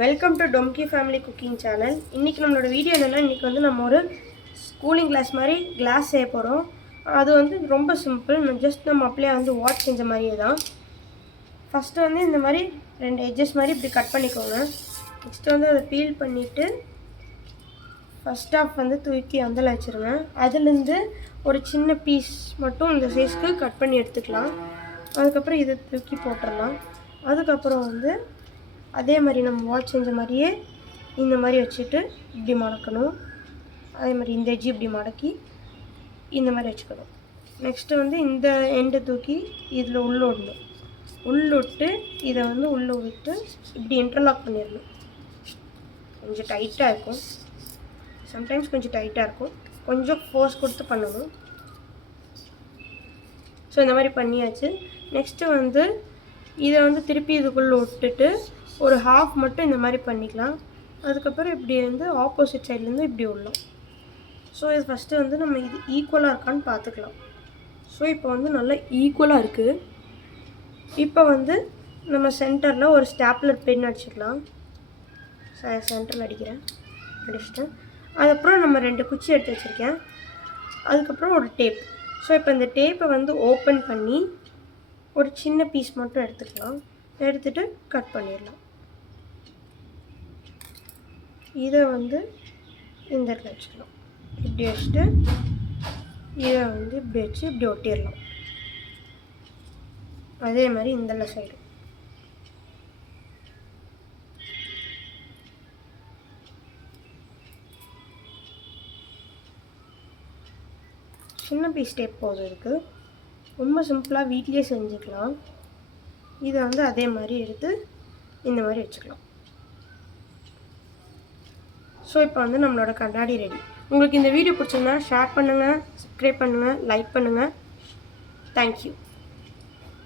Welcome to டொம்கி family cooking channel. இன்றைக்கி நம்மளோட வீடியோ என்னென்னா, இன்றைக்கி வந்து நம்ம ஒரு ஸ்கூலிங் கிளாஸ் மாதிரி கிளாஸ் செய்ய போகிறோம். அது வந்து ரொம்ப சிம்பிள். நம்ம அப்படியே வந்து வாட்ச் செஞ்ச மாதிரியே தான். ஃபஸ்ட்டு வந்து இந்த மாதிரி 2 எட்ஜஸ் மாதிரி இப்படி கட் பண்ணிக்கோங்க. நெக்ஸ்ட்டு வந்து அதை பீல் பண்ணிவிட்டு ஃபஸ்ட் ஆஃப் வந்து தூக்கி அதில் வச்சுருங்க. அதுலேருந்து ஒரு சின்ன பீஸ் மட்டும் இந்த சைஸ்க்கு கட் பண்ணி எடுத்துக்கலாம். அதுக்கப்புறம் இதை தூக்கி போட்டுடலாம். அதுக்கப்புறம் வந்து அதே மாதிரி நம்ம வாட்ச் செஞ்ச மாதிரியே இந்த மாதிரி வச்சுட்டு இப்படி மடக்கணும். அதே மாதிரி இந்த எட்ஜி இப்படி மடக்கி இந்த மாதிரி வச்சுக்கணும். நெக்ஸ்ட்டு வந்து இந்த எண்டை தூக்கி இதில் உள்ளுட்டு இதை வந்து உள்ளே விட்டு இப்படி இன்டர்லாக் பண்ணிடணும். கொஞ்சம் டைட்டாக இருக்கும், சம்டைம்ஸ் கொஞ்சம் டைட்டாக இருக்கும், கொஞ்சம் ஃபோர்ஸ் கொடுத்து பண்ணணும். ஸோ இந்த மாதிரி பண்ணியாச்சு. நெக்ஸ்ட்டு வந்து இதை வந்து திருப்பி இதுக்குள்ளே விட்டுட்டு ஒரு ஹாஃப் மட்டும் இந்த மாதிரி பண்ணிக்கலாம். அதுக்கப்புறம் இப்படி வந்து ஆப்போசிட் சைட்லேருந்து இப்படி உள்ளோம். ஸோ இது ஃபஸ்ட்டு வந்து நம்ம இது ஈக்குவலாக இருக்கான்னு பார்த்துக்கலாம். ஸோ இப்போ வந்து நல்லா ஈக்குவலாக இருக்குது. இப்போ வந்து நம்ம சென்டரில் ஒரு ஸ்டாப்லர் பென் அடிச்சுக்கலாம். சென்டரில் அடிச்சிட்டேன். அதுக்கப்புறம் நம்ம 2 குச்சி எடுத்து வச்சுருக்கேன். அதுக்கப்புறம் ஒரு டேப். ஸோ இப்போ இந்த டேப்பை வந்து ஓப்பன் பண்ணி ஒரு சின்ன பீஸ் மட்டும் எடுத்துக்கலாம். எடுத்துகிட்டு கட் பண்ணிடலாம். இதை வந்து இந்த இடத்துல வச்சுக்கலாம். இப்படி வச்சுட்டு இதை வந்து இப்படி வச்சு இப்படி ஒட்டிடலாம். அதே மாதிரி இந்த சைடு சின்ன பீஸ் டேப் போதும் இருக்குது. ரொம்ப சிம்பிளாக வீட்லேயே செஞ்சுக்கலாம். இதை வந்து அதே மாதிரி எடுத்து இந்த மாதிரி வச்சுக்கலாம். ஸோ இப்போ வந்து நம்மளோட கண்ணாடி ரெடி. உங்களுக்கு இந்த வீடியோ பிடிச்சிருந்தா ஷேர் பண்ணுங்கள், சப்ஸ்கிரைப் பண்ணுங்கள், லைக் பண்ணுங்கள். தேங்க்யூ.